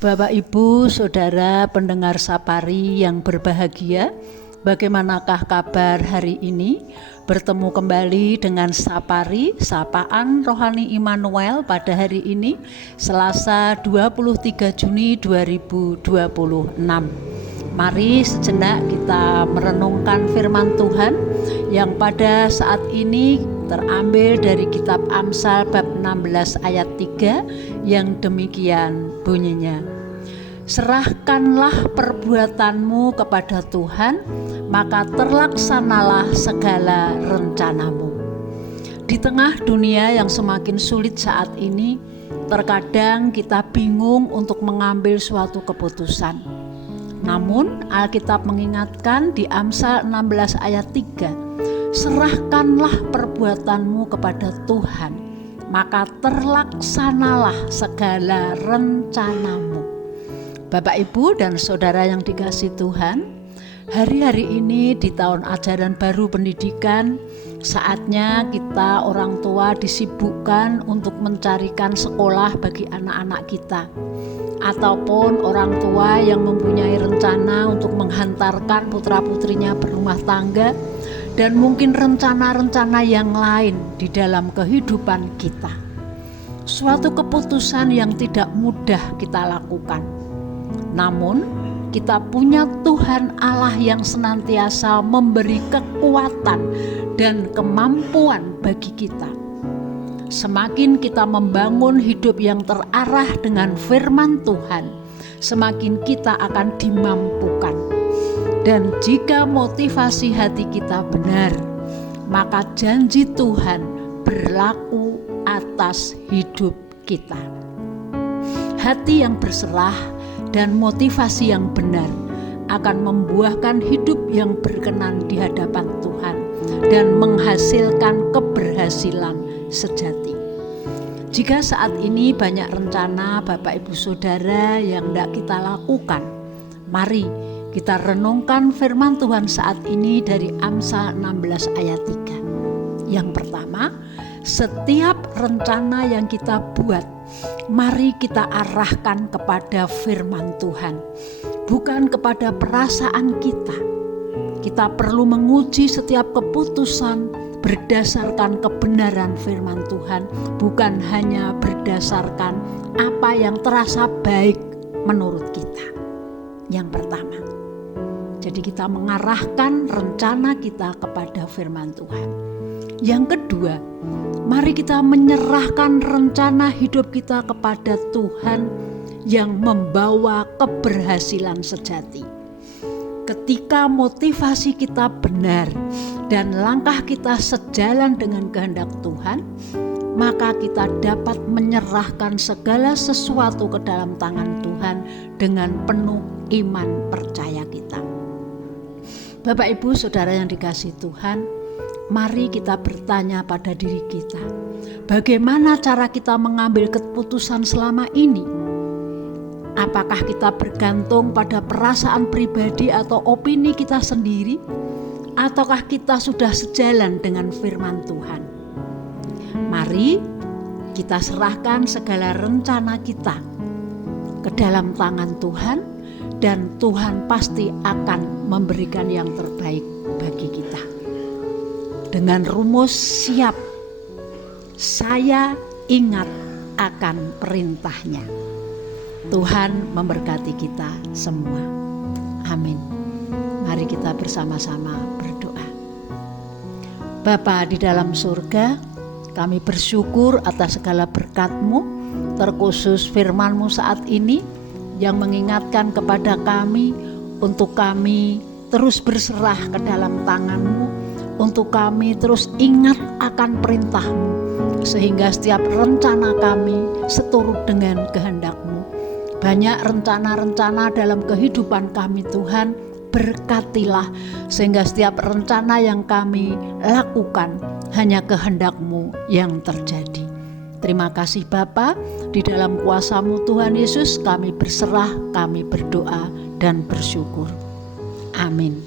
Bapak, Ibu, Saudara pendengar Sapari yang berbahagia, bagaimanakah kabar hari ini? Bertemu kembali dengan Sapari, Sapaan Rohani Immanuel pada hari ini, Selasa 23 Juni 2026. Mari sejenak kita merenungkan firman Tuhan yang pada saat ini terambil dari kitab Amsal bab 16 ayat 3 yang demikian bunyinya. Serahkanlah perbuatanmu kepada Tuhan, maka terlaksanalah segala rencanamu. Di tengah dunia yang semakin sulit saat ini, terkadang kita bingung untuk mengambil suatu keputusan. Namun Alkitab mengingatkan di Amsal 16 ayat 3, serahkanlah perbuatanmu kepada Tuhan, maka terlaksanalah segala rencanamu. Bapak, Ibu, dan Saudara yang dikasihi Tuhan, hari-hari ini di tahun ajaran baru pendidikan, saatnya kita orang tua disibukkan untuk mencarikan sekolah bagi anak-anak kita. Ataupun orang tua yang mempunyai rencana untuk menghantarkan putra-putrinya berumah tangga, dan mungkin rencana-rencana yang lain di dalam kehidupan kita. Suatu keputusan yang tidak mudah kita lakukan. Namun kita punya Tuhan Allah yang senantiasa memberi kekuatan dan kemampuan bagi kita. Semakin kita membangun hidup yang terarah dengan firman Tuhan, semakin kita akan dimampukan. Dan jika motivasi hati kita benar, maka janji Tuhan berlaku atas hidup kita. Hati yang berserah dan motivasi yang benar akan membuahkan hidup yang berkenan di hadapan Tuhan dan menghasilkan keberhasilan sejati. Jika saat ini banyak rencana Bapak, Ibu, Saudara yang tidak kita lakukan, mari kita renungkan firman Tuhan saat ini dari Amsal 16 ayat 3. Yang pertama, setiap rencana yang kita buat, mari kita arahkan kepada firman Tuhan, bukan kepada perasaan kita. Kita perlu menguji setiap keputusan berdasarkan kebenaran firman Tuhan, bukan hanya berdasarkan apa yang terasa baik menurut kita. Yang pertama, jadi kita mengarahkan rencana kita kepada firman Tuhan. Yang kedua, mari kita menyerahkan rencana hidup kita kepada Tuhan yang membawa keberhasilan sejati. Ketika motivasi kita benar dan langkah kita sejalan dengan kehendak Tuhan, maka kita dapat menyerahkan segala sesuatu ke dalam tangan Tuhan dengan penuh iman percaya kita. Bapak, Ibu, Saudara yang dikasihi Tuhan, mari kita bertanya pada diri kita, bagaimana cara kita mengambil keputusan selama ini? Apakah kita bergantung pada perasaan pribadi atau opini kita sendiri? Ataukah kita sudah sejalan dengan firman Tuhan? Mari kita serahkan segala rencana kita ke dalam tangan Tuhan, dan Tuhan pasti akan memberikan yang terbaik bagi kita. Dengan rumus siap, saya ingat akan perintahnya. Tuhan memberkati kita semua. Amin. Mari kita bersama-sama berdoa. Bapa di dalam surga, kami bersyukur atas segala berkat-Mu, terkhusus firman-Mu saat ini yang mengingatkan kepada kami untuk kami terus berserah ke dalam tangan-Mu, untuk kami terus ingat akan perintah-Mu, sehingga setiap rencana kami seturut dengan kehendak-Mu. Banyak rencana-rencana dalam kehidupan kami Tuhan, berkatilah sehingga setiap rencana yang kami lakukan hanya kehendak-Mu yang terjadi. Terima kasih Bapa, di dalam kuasa-Mu Tuhan Yesus kami berserah, kami berdoa dan bersyukur. Amin.